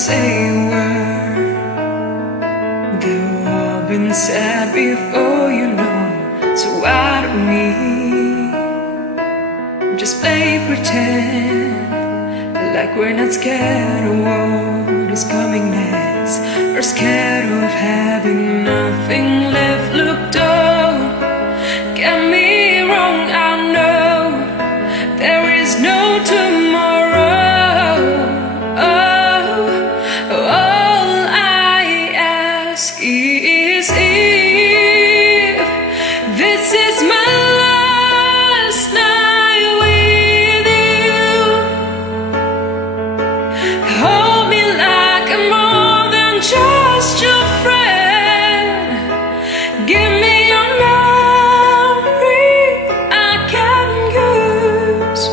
say a word. They've all been said before, you know. So why don't we just play pretend, like we're not scared of what is coming next, or scared of having nothing left. Look, don't get me wrong, I know there is no tomorrow. All I ask is if this is my last night with you, hold me like I'm more than just your friend. Give me your memory I can use.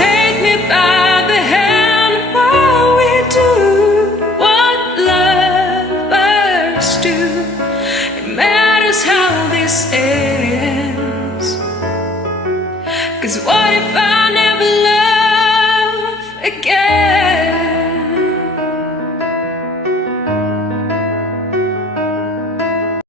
Take me by the hand while we do what lovers do. It matters how this ends, 'cause what if I never love again?